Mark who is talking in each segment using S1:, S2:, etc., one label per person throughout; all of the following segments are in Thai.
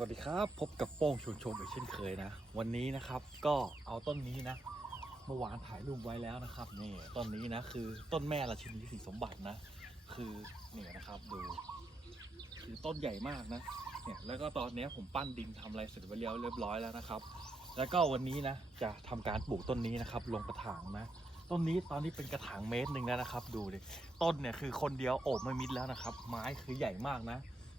S1: สวัสดีครับ พบกับโป้งชวนชมอีกเช่นเคยนะ วันนี้นะครับก็เอาต้นนี้นะ เมื่อวานถ่ายรูปไว้แล้วนะครับนี่ต้นนี้นะคือต้นแม่ราชินีสีสมบัตินะ คือเนี่ยนะครับดู คือต้นใหญ่มากนะเนี่ยแล้วก็ตอนนี้ผมปั้นดินทำอะไรเสร็จไว้แล้วเรียบร้อยแล้วนะครับ แล้วก็วันนี้นะจะทำการปลูกต้นนี้นะครับ ลงกระถางนะต้นนี้ตอนนี้เป็นกระถางเมตรหนึ่งแล้วนะครับ ดูดิต้นเนี่ยคือคนเดียวโอบไม่มิดแล้วนะครับ ไม้คือใหญ่มากนะ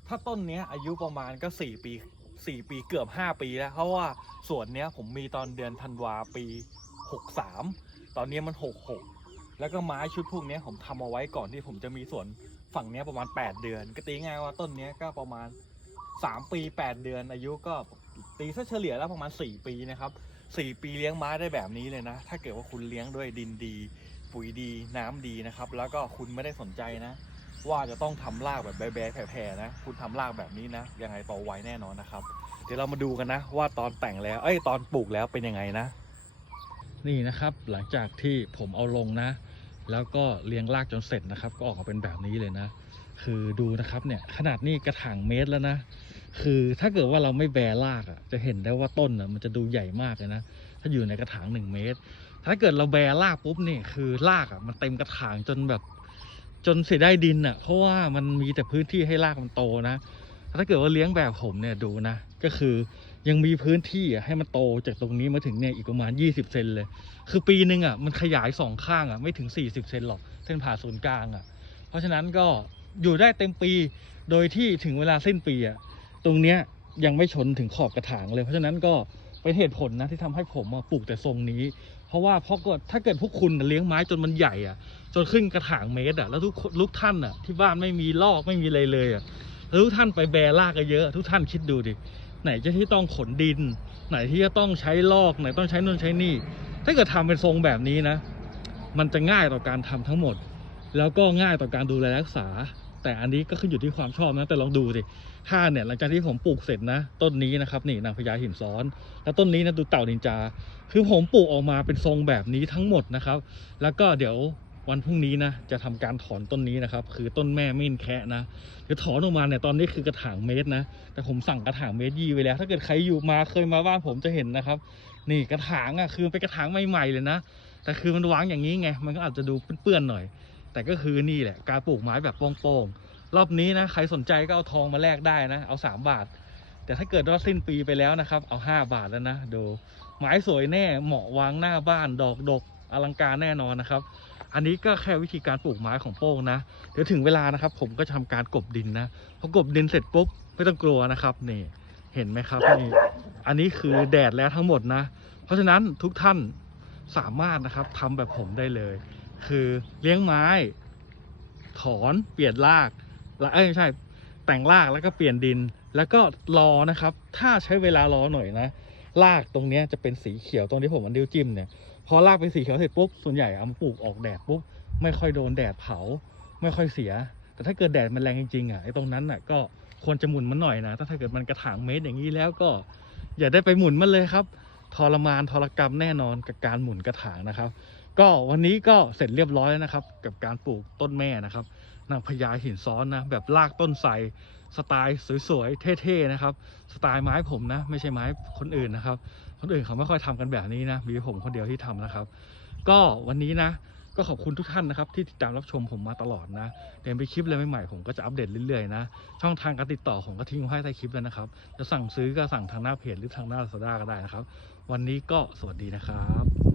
S1: ถ้าต้นเนี้ยอายุประมาณก็4ปี4ปีเกือบ5ปีแล้ว เพราะว่าสวนเนี้ยผมมีตอนเดือนธันวาปี63ตอนนี้มัน66แล้วก็ไม้ชุดพวกนี้ผมทำเอาไว้ก่อนที่ผมจะมีสวนฝั่งนี้ประมาณ 8 เดือน ก็ตีง่ายว่าต้นนี้ก็ประมาณ 3 ปี 8 เดือน อายุก็ตีซะเฉลี่ยแล้วประมาณ 4 ปีนะครับ 4 ปีเลี้ยงไม้ได้แบบนี้เลยนะ ถ้าเกิดว่าคุณเลี้ยงด้วยดินดี ปุ๋ยดี น้ำดีนะครับ แล้วก็คุณไม่ได้สนใจนะ ว่าจะต้องทำรากแบบแบะๆแผ่ๆนะ คุณทำรากแบบนี้นะ ยังไงโตไวแน่นอนนะครับ เดี๋ยวเรามาดูกันนะ ว่าตอนแต่งแล้ว เอ้ยตอนปลูกแล้วเป็นยังไงนะ นี่นะครับ หลังจากที่ผมเอาลงนะ แล้วก็เลี้ยงรากจนเสร็จนะครับ ก็ออกมาเป็นแบบนี้เลยนะ คือดูนะครับเนี่ยขนาดนี้กระถางเมตรแล้วนะ คือถ้าเกิดว่าเราไม่แบรากอะ จะเห็นได้ว่าต้นอะมันจะดูใหญ่มากเลยนะ ถ้าอยู่ในกระถางหนึ่งเมตร ถ้าเกิดเราแบรากปุ๊บนี่คือรากอะมันเต็มกระถางจนแบบ จนเสียได้ดินอะ เพราะว่ามันมีแต่พื้นที่ให้รากมันโตนะ ถ้าเกิดว่าเลี้ยงแบบผมเนี่ยดูนะ ก็คือยังมีพื้นที่อะให้มันโตจากตรงนี้มาถึงเนี่ยอีกประมาณ 20 เซนเลย คือปีหนึ่งอะมันขยายสองข้างอะไม่ถึง 40 เซนหรอกเส้นผ่าศูนย์กลางอะ เพราะฉะนั้นก็อยู่ได้เต็มปีโดยที่ถึงเวลาสิ้นปีอะตรงเนี้ยยังไม่ชนถึงขอบกระถางเลย เพราะฉะนั้นก็ เป็นเหตุผลนะที่ทำให้ผมอะปลูกแต่ทรงนี้ เพราะว่าเพราะก็ถ้าเกิดพวกคุณเลี้ยงไม้จนมันใหญ่อะ จนขึ้นกระถางเมตรอะแล้วทุกคนทุกท่านอะที่บ้านไม่มีลอกไม่มีอะไรเลยอะแล้วทุกท่านไปแบรากกันเยอะ ทุกท่านคิดดูดิไหนจะที่ต้องขนดิน ไหนที่จะต้องใช้ลอกไหนต้องใช้นู่นใช้นี่ ถ้าเกิดทำเป็นทรงแบบนี้นะ มันจะง่ายต่อการทำทั้งหมด แล้วก็ง่ายต่อการดูแลรักษา แต่อันนี้ก็ขึ้นอยู่ที่ความชอบนะแต่ลองดูสิถ้าเนี่ยหลังจากที่ผมปลูกเสร็จนะ ต้นนี้นะครับนี่นางพญาหินซ้อน แล้วต้นนี้นะดูเต่านินจา คือผมปลูกออกมาเป็นทรงแบบนี้ทั้งหมดนะครับ แล้วก็เดี๋ยววันพรุ่งนี้นะจะทำการถอนต้นนี้นะครับ คือต้นแม่มิ้นแคะนะเดี๋ยวถอนออกมาเนี่ยตอนนี้คือกระถางเมตรนะ แต่ผมสั่งกระถางเมตรยี่ไว้แล้ว ถ้าเกิดใครอยู่มาเคยมาบ้านผมจะเห็นนะครับ นี่กระถางอะคือเป็นกระถางใหม่ๆเลยนะแต่คือมันวางอย่างนี้ไงมันก็อาจจะดูเปื้อนๆหน่อย แต่ก็คือนี่แหละการปลูกไม้แบบโป้งๆรอบนี้นะใครสนใจก็เอาทองมาแลกได้นะเอา 3 บาท แต่ถ้าเกิดว่าสิ้นปีไปแล้วนะครับเอา 5 บาทแล้วนะดูไม้สวยแน่เหมาะวางหน้าบ้านดอกดกอลังการแน่นอนนะครับ อันนี้ก็แค่วิธีการปลูกไม้ของโป้งนะ เดี๋ยวถึงเวลานะครับ ผมก็จะทำการกบดินนะพอกบดินเสร็จปุ๊บไม่ต้องกลัวนะครับนี่เห็นไหมครับนี่อันนี้คือแดดแล้วทั้งหมดนะ เพราะฉะนั้นทุกท่านสามารถนะครับทำแบบผมได้เลย คือเลี้ยงไม้ ถอนเปลี่ยนรากแล้วเอ้ยไม่ใช่แต่งรากแล้วก็เปลี่ยนดินแล้วก็รอนะครับ ถ้าใช้เวลารอหน่อยนะรากตรงเนี้ยจะเป็นสีเขียวตรงที่ผมมันดิ้วจิ้มเนี่ยพอรากเป็นสีเขียวเสร็จปุ๊บส่วนใหญ่เอามาปลูกออกแดดปุ๊บไม่ค่อยโดนแดดเผา ไม่ค่อยเสีย แต่ถ้าเกิดแดดมันแรงจริงๆอะไอ้ตรงนั้นอะก็ควรจะหมุนมันหน่อยนะถ้าเกิดมันกระถางเมตรอย่างนี้แล้วก็ อย่าได้ไปหมุนมันเลยครับ ทรมานทรกรรมแน่นอนกับการหมุนกระถางนะครับ ก็วันนี้ก็เสร็จเรียบร้อยแล้วนะครับ กับการปลูกต้นแม่นะครับนางพญาหินซ้อนนะแบบลากต้นไทรสไตล์สวยๆเท่ๆนะครับ สไตล์ไม้ผมนะ ไม่ใช่ไม้คนอื่นนะครับ คนอื่นเขาไม่ค่อยทำกันแบบนี้นะมีผมคนเดียวที่ทำนะครับ ก็วันนี้นะ ก็ขอบคุณทุกท่านนะครับที่ติดตามรับชมผมมาตลอดนะเดี๋ยวไปคลิปอะไรใหม่ๆผมก็จะอัปเดตเรื่อยๆนะ ช่องทางการติดต่อผมก็ทิ้งไว้ให้ใต้คลิปแล้วนะครับ จะสั่งซื้อก็สั่งทางหน้าเพจหรือทางหน้าโซดาก็ได้นะครับ วันนี้ก็สวัสดีนะครับ